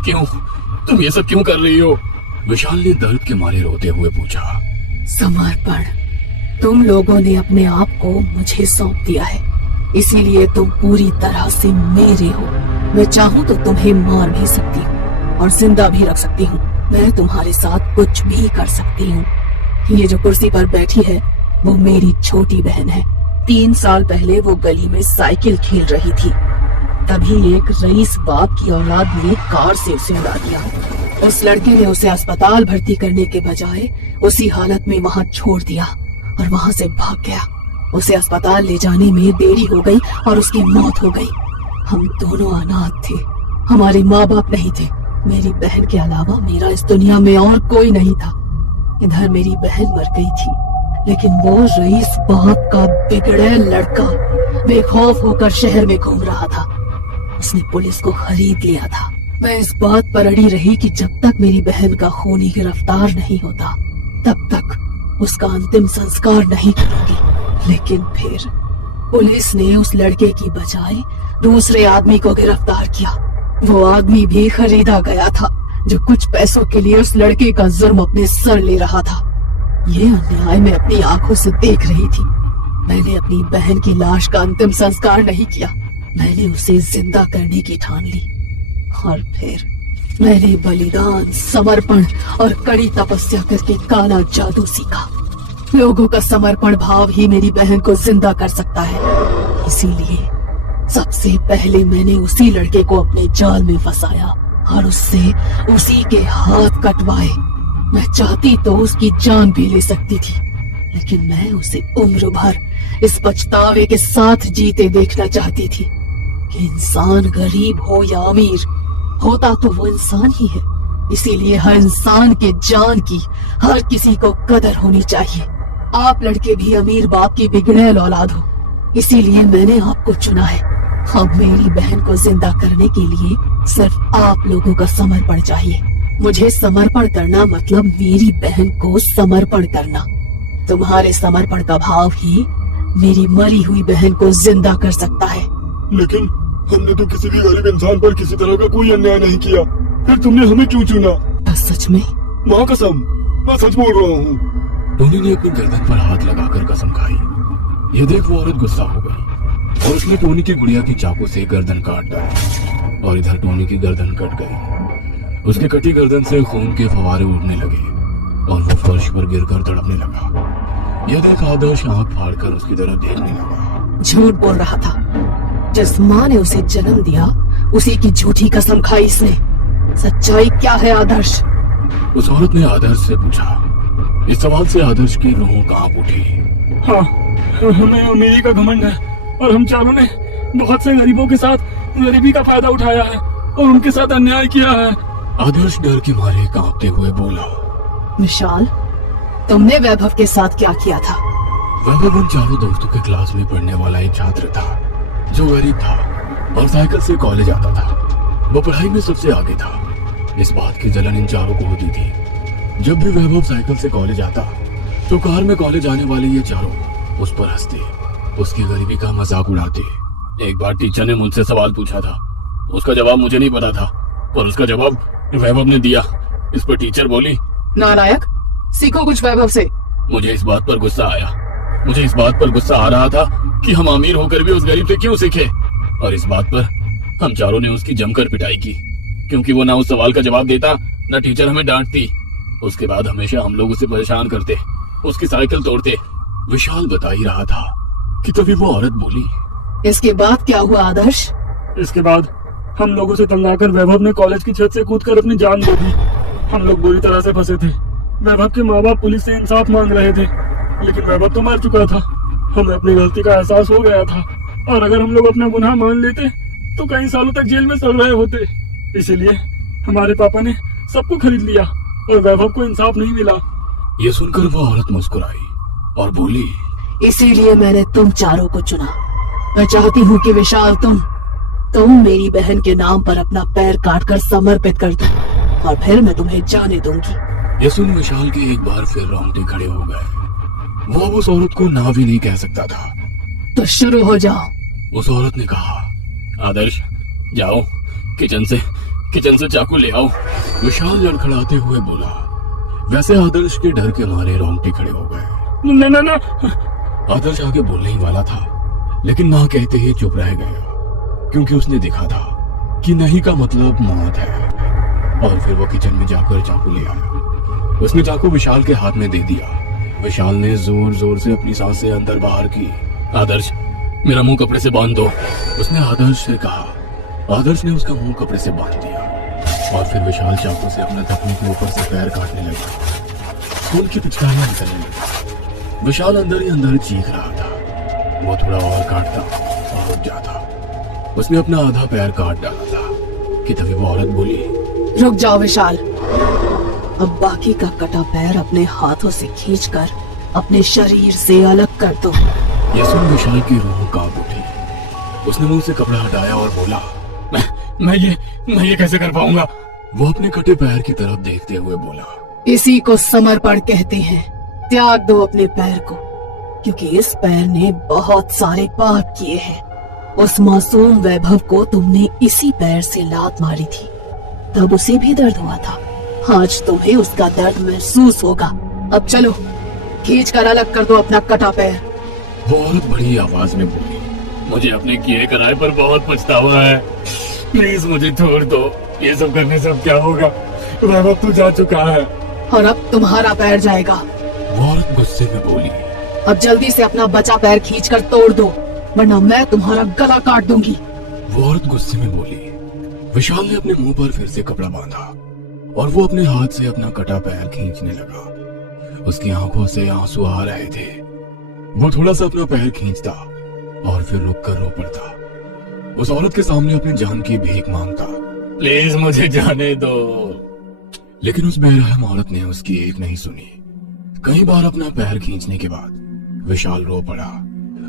क्यों? तुम ये सब क्यों कर रही हो? विशाल ने दर्द के मारे रोते हुए पूछा। समर्पण। तुम लोगों ने अपने आप को मुझे सौंप दिया है, इसीलिए तुम पूरी तरह से मेरे हो। मैं चाहूँ तो तुम्हें मार भी सकती हूँ और जिंदा भी रख सकती हूँ। मैं तुम्हारे साथ कुछ भी कर सकती हूँ। ये जो कुर्सी पर बैठी है वो मेरी छोटी बहन है। 3 साल पहले वो गली में साइकिल खेल रही थी, तभी एक रईस बाप की औलाद ने कार से उसे उड़ा दिया। उस लड़के ने उसे अस्पताल भर्ती करने के बजाय उसी हालत में वहाँ छोड़ दिया और वहाँ से भाग गया। उसे अस्पताल ले जाने में देरी हो गई और उसकी मौत हो गई। हम दोनों अनाथ थे, हमारे माँ बाप नहीं थे। मेरी बहन के अलावा मेरा इस दुनिया में और कोई नहीं था। इधर मेरी बहन मर गई थी, लेकिन वो रईस बाप का बिगड़ैल लड़का बेखौफ होकर शहर में घूम रहा था। उसने पुलिस को खरीद लिया था। मैं इस बात पर अड़ी रही कि जब तक मेरी बहन का खूनी गिरफ्तार नहीं होता तब तक उसका अंतिम संस्कार नहीं करूंगी। लेकिन फिर पुलिस ने उस लड़के की बजाय दूसरे आदमी को गिरफ्तार किया। वो आदमी भी खरीदा गया था जो कुछ पैसों के लिए उस लड़के का जुर्म अपने सर ले रहा था। ये अन्याय मैं अपनी आंखों से देख रही थी। मैंने अपनी बहन की लाश का अंतिम संस्कार नहीं किया, मैंने उसे जिंदा करने की ठान ली। और फिर मैंने बलिदान, समर्पण और कड़ी तपस्या करके काला जादू सीखा। लोगों का समर्पण भाव ही मेरी बहन को जिंदा कर सकता है। इसीलिए सबसे पहले मैंने उसी लड़के को अपने जाल में फंसाया और उससे उसी के हाथ कटवाए। मैं चाहती तो उसकी जान भी ले सकती थी, लेकिन मैं उसे उम्र भर इस पछतावे के साथ जीते देखना चाहती थी कि इंसान गरीब हो या अमीर, होता तो वो इंसान ही है। इसीलिए हर इंसान के जान की हर किसी को कदर होनी चाहिए। आप लड़के भी अमीर बाप की बिगड़ैल औलाद हो, इसीलिए मैंने आपको चुना है। अब मेरी बहन को जिंदा करने के लिए सिर्फ आप लोगों का समर्पण चाहिए। मुझे समर्पण करना मतलब मेरी बहन को समर्पण करना। तुम्हारे समर्पण का भाव ही मेरी मरी हुई बहन को जिंदा कर सकता है। लेकिन हमने तो किसी भी गरीब इंसान पर किसी तरह का कोई अन्याय नहीं किया, फिर तुमने हमें क्यों चुना? सच में? माँ कसम, मैं सच बोल रहा हूँ। टोनी ने अपनी गर्दन पर हाथ लगाकर कसम खाई। यह देख वो औरत गुस्सा हो गई और उसने टोनी की गुड़िया की चाकू से गर्दन काट डाली और इधर टोनी की गर्दन कट गई। उसकी कटी गर्दन से खून के फवारे उड़ने लगे और वो फर्श पर गिरकर तड़पने लगा। यह देख आदर्श आंख फाड़कर उसकी तरफ देखने लगा। झूठ बोल रहा था। जिस माँ ने उसे जन्म दिया उसी की झूठी कसम खाई इसने। सच्चाई क्या है आदर्श? उस औरत ने आदर्श से पूछा। इस सवाल से आदर्श की रूह कांप उठी। हाँ, हमें अमीरी का घमंड है और हम चारों ने बहुत से गरीबों के साथ गरीबी का फायदा उठाया है और उनके साथ अन्याय किया है। आदर्श डर के मारे कांपते हुए बोला। विशाल, तुमने वैभव के साथ क्या किया था? वैभव उन चारों दोस्तों के क्लास में पढ़ने वाला एक छात्र था जो गरीब था और साइकिल से कॉलेज आता था। वो पढ़ाई में सबसे आगे था। इस बात की जलन इन चारों को होती थी। जब भी वैभव साइकिल से कॉलेज आता तो कार में कॉलेज आने वाले ये चारों उस पर हंसते, उसकी गरीबी का मजाक उड़ाते। एक बार टीचर ने मुझसे सवाल पूछा था, उसका जवाब मुझे नहीं पता था और उसका जवाब वैभव ने दिया। इस पर टीचर बोली, नालायक, सीखो कुछ वैभव से। मुझे इस बात पर गुस्सा आया। मुझे इस बात पर गुस्सा आ रहा था कि हम अमीर होकर भी उस गरीब से क्यों सीखे, और इस बात पर हम चारों ने उसकी जमकर पिटाई की, क्योंकि वो ना उस सवाल का जवाब देता, ना टीचर हमें डांटती। उसके बाद हमेशा हम लोग उसे परेशान करते, उसकी साइकिल तोड़ते। विशाल बता ही रहा था कि तभी वो औरत बोली। इसके बाद क्या हुआ आदर्श? इसके बाद हम लोगों से तंग आकर वैभव ने कॉलेज की छत से कूदकर अपनी जान दे दी। हम लोग बुरी तरह से फंसे थे। वैभव के माँ बाप पुलिस से इंसाफ मांग रहे थे, लेकिन वैभव तो मर चुका था। हमें अपनी गलती का एहसास हो गया था और अगर हम लोग अपना गुनाह मान लेते तो कई सालों तक जेल में सड़ रहे होते। इसीलिए हमारे पापा ने सबको खरीद लिया और वैभव को इंसाफ नहीं मिला। ये सुनकर वो औरत मुस्कुराई और बोली, इसीलिए मैंने तुम चारों को चुना। मैं चाहती हूँ कि विशाल तुम मेरी बहन के नाम पर अपना पैर काटकर समर्पित कर दो और फिर मैं तुम्हें जाने दूंगी। ये सुन विशाल के एक बार फिर रोंगटे खड़े हो गए। वो उस औरत को ना भी नहीं कह सकता था। तो शुरू हो जाओ। उस औरत ने कहा। आदर्श, जाओ किचन से किचन से चाकू ले आओ। विशाल लड़खड़ाते हुए बोला। वैसे आदर्श के डर के मारे रोंगटे खड़े हो गए। ना ना ना, आदर्श आगे बोलने ही वाला था, लेकिन ना कहते ही चुप रह गया, क्योंकि उसने देखा था कि नहीं का मतलब मौत है। और फिर वो किचन में जाकर चाकू ले आया। उसने चाकू विशाल के हाथ में दे दिया। विशाल ने जोर जोर से अपनी सांसें अंदर बाहर की। आदर्श, मेरा मुंह कपड़े से बांध दो, उसने आदर्श से कहा। आदर्श ने उसका मुंह कपड़े से बांध दिया और फिर विशाल चाकू से अपने धपनी के ऊपर से पैर काटने लगा। खून की पिचकारियां निकलने लगी। विशाल अंदर ही अंदर चीख रहा था। वो थोड़ा और काटता और रुक जाता। उसने अपना आधा पैर काट डाला था कि तभी वो औरत बोली। रुक जाओ विशाल, अब बाकी का कटा पैर अपने हाथों से खींचकर अपने शरीर से अलग कर दो। यह सुन विशाल की रूह कांप उठी। उसने मुंह से कपड़ा हटाया और बोला, मैं ये कैसे कर पाऊंगा? वो अपने कटे पैर की तरफ देखते हुए बोला। इसी को समर्पण कहते हैं। त्याग दो अपने पैर को, क्योंकि इस पैर ने बहुत सारे पाप किए हैं। उस मासूम वैभव को तुमने इसी पैर से लात मारी थी, तब उसे भी दर्द हुआ था। आज तुम्हें उसका दर्द महसूस होगा। अब चलो, खींच कर अलग कर दो अपना कटा पैर। वो औरत बड़ी आवाज में बोली। मुझे अपने किए कराए पर बहुत पछतावा है, प्लीज मुझे छोड़ दो। ये सब करने से अब क्या होगा? वैभव तो जा चुका है और अब तुम्हारा पैर जाएगा। वो औरत गुस्से में बोली। अब जल्दी से अपना बचा पैर खींचकर तोड़ दो, वरना मैं तुम्हारा गला काट दूंगी। वो औरत गुस्से में बोली। विशाल ने अपने मुंह पर फिर से कपड़ा बांधा और वो अपने हाथ से अपना कटा पैर खींचने लगा। उसकी आंखों से आंसू आ रहे थे। वो थोड़ा सा अपना पैर खींचता और फिर रुक कर रो पड़ता। उस औरत के सामने अपनी जान की भीख मांगता। प्लीज मुझे जाने दो। लेकिन उस बेरहम औरत ने उसकी एक नहीं सुनी। कई बार अपना पैर खींचने के बाद विशाल रो पड़ा।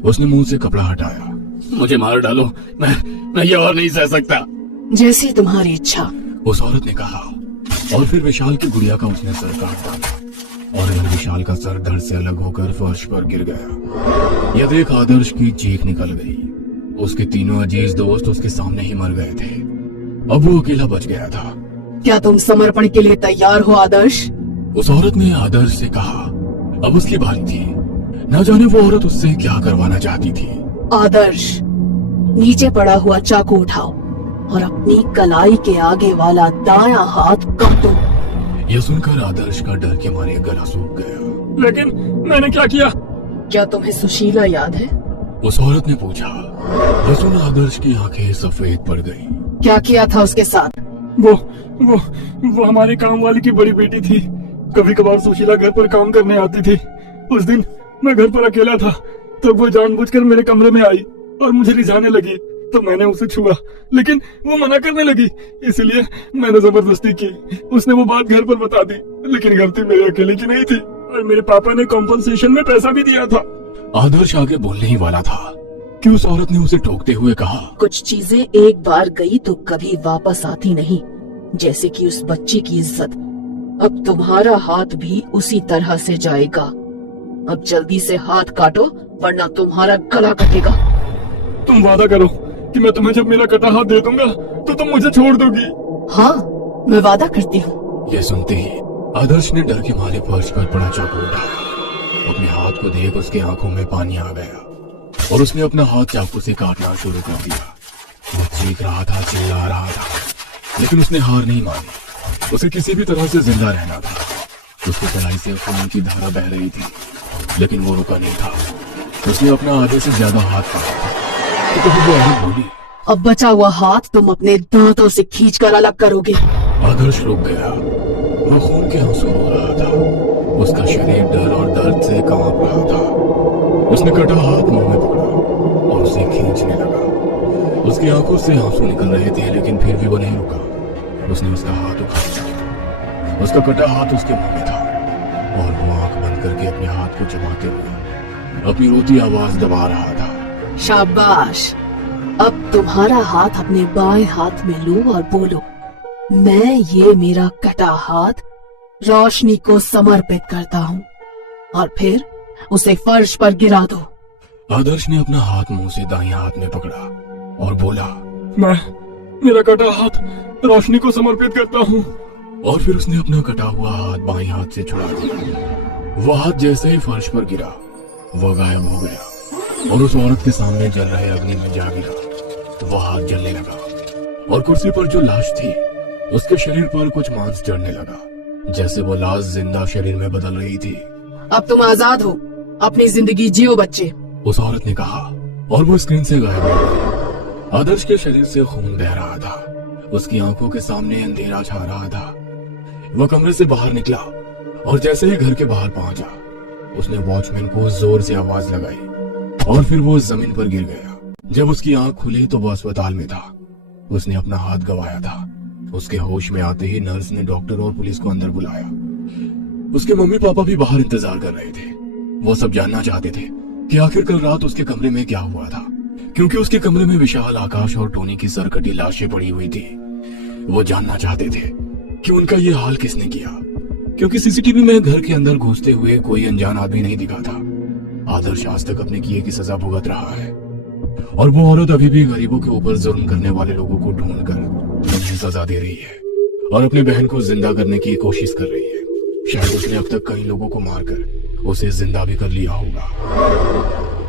उसने मुंह से कपड़ा हटाया। मुझे मार डालो, मैं ये और नहीं सह सकता। जैसी तुम्हारी इच्छा, उस औरत ने कहा। और फिर विशाल की गुड़िया का उसने सर काट डाला और इधर विशाल का सर धड़ से अलग होकर फर्श पर गिर गया। यह देख आदर्श की चीख निकल गई। उसके तीनों अजीज दोस्त उसके सामने ही मर गए थे। अब वो अकेला बच गया था। क्या तुम समर्पण के लिए तैयार हो आदर्श? उस औरत ने आदर्श से कहा। अब उसकी बारी थी। न जाने वो औरत उससे क्या करवाना चाहती थी। आदर्श, नीचे पड़ा हुआ चाकू उठाओ और अपनी कलाई के आगे वाला दायां हाथ काटो। यह सुनकर आदर्श का डर के मारे गला सूख गया। लेकिन मैंने क्या किया? क्या तुम्हें सुशीला याद है? उस औरत ने पूछा। यह सुन आदर्श की आंखें सफेद पड़ गईं। क्या किया था उसके साथ? वो हमारे काम वाली की बड़ी बेटी थी। कभी कभार सुशीला घर पर काम करने आती थी। उस दिन मैं घर पर अकेला था, तब वो जानबूझकर मेरे कमरे में आई और मुझे रिझाने लगी। तो मैंने उसे छुआ, लेकिन वो मना करने लगी, इसलिए मैंने जबरदस्ती की। उसने वो बात घर पर बता दी, लेकिन गलती मेरे अकेले की नहीं थी और मेरे पापा ने कॉम्पनसेशन में पैसा भी दिया था। आदर्श आगे बोलने ही वाला था कि उस औरत ने उसे टोकते हुए कहा। कुछ चीजें एक बार गई तो कभी वापस आती नहीं, जैसे कि उस बच्ची की इज्जत। अब तुम्हारा हाथ भी उसी तरह से जाएगा। अब जल्दी से हाथ काटो, वरना तुम्हारा गला कटेगा। तुम वादा करो कि मैं तुम्हें जब मेरा कटा हाथ दे दूंगा तो तुम मुझे छोड़ दोगी। हाँ, मैं वादा करती हूँ। यह सुनते ही आदर्श ने डर के मारे फर्श पर पड़ा चाकू उठाया। अपने हाथ को देख उसके आंखों में पानी आ गया और उसने अपना हाथ चाकू से काटना शुरू कर दिया। वो चीख रहा था, चिल्ला रहा था, लेकिन उसने हार नहीं मानी। उसे किसी भी तरह से जिंदा रहना था। उसकी कलाई से खून की धारा बह रही थी, लेकिन वो रुका नहीं था। उसने अपना आधे से ज्यादा हाथ काटा तो कभी वो औरत बोली। अब बचा हुआ हाथ तुम अपने दांतों से खींचकर अलग करोगे। आदर्श रुक गया। वो खून के आंसू रो रहा था। उसका शरीर डर और दर्द से कांप रहा था। उसने कटा हाथ मुंह में पकड़ा और उसे खींचने लगा। उसकी आंखों से आंसू निकल रहे थे, लेकिन फिर भी वो नहीं रुका। उसने उसका हाथ उठाया। उसका कटा हाथ उसके मुंह में था और वो आंख बंद करके अपने हाथ को चबाते हुए अपनी रोती आवाज दबा रहा था। शाबाश, अब तुम्हारा हाथ अपने बाएं हाथ में लो और बोलो, मैं ये मेरा कटा हाथ रोशनी को समर्पित करता हूँ। और फिर उसे फर्श पर गिरा दो। आदर्श ने अपना हाथ मुंह से दाएं हाथ में पकड़ा और बोला, मेरा कटा हाथ रोशनी को समर्पित करता हूँ। और फिर उसने अपना कटा हुआ हाथ बाएं हाथ से छुड़ा दिया। वह हाथ जैसे ही फर्श पर गिरा वह गायब हो गया और उस औरत के सामने जल रहे अग्नि में जा गिरा। वह हाथ जलने लगा और कुर्सी पर जो लाश थी उसके शरीर पर कुछ मांस चढ़ने लगा, जैसे वो लाश जिंदा शरीर में बदल रही थी। अब तुम आजाद हो, अपनी जिंदगी जियो बच्चे, उस औरत ने कहा और वो स्क्रीन से गायब हो गई। आदर्श के शरीर से खून बह रहा था, उसकी आंखों के सामने अंधेरा छा रहा था। वह कमरे से बाहर निकला और जैसे ही घर के बाहर पहुंचा उसने वॉचमैन को जोर से आवाज लगाई और फिर वो जमीन पर गिर गया। जब उसकी आंख खुली तो वो अस्पताल में था। उसने अपना हाथ गंवाया था। उसके होश में आते ही नर्स ने डॉक्टर और पुलिस को अंदर बुलाया। उसके मम्मी पापा भी बाहर इंतजार कर रहे थे। वो सब जानना चाहते थे कि आखिर कल रात उसके कमरे में क्या हुआ था, क्योंकि उसके कमरे में विशाल, आकाश और टोनी की सरकटी लाशें पड़ी हुई थी। वो जानना चाहते थे कि उनका ये हाल किसने किया, क्योंकि सीसीटीवी में घर के अंदर घुसते हुए कोई अनजान आदमी नहीं दिखा था। आदर्श आज तक अपने किए की सजा भुगत रहा है और वो औरत अभी भी गरीबों के ऊपर जुल्म करने वाले लोगों को ढूंढकर उन्हें सजा दे रही है और अपनी बहन को जिंदा करने की कोशिश कर रही है। शायद उसने अब तक कई लोगों को मारकर उसे जिंदा भी कर लिया होगा।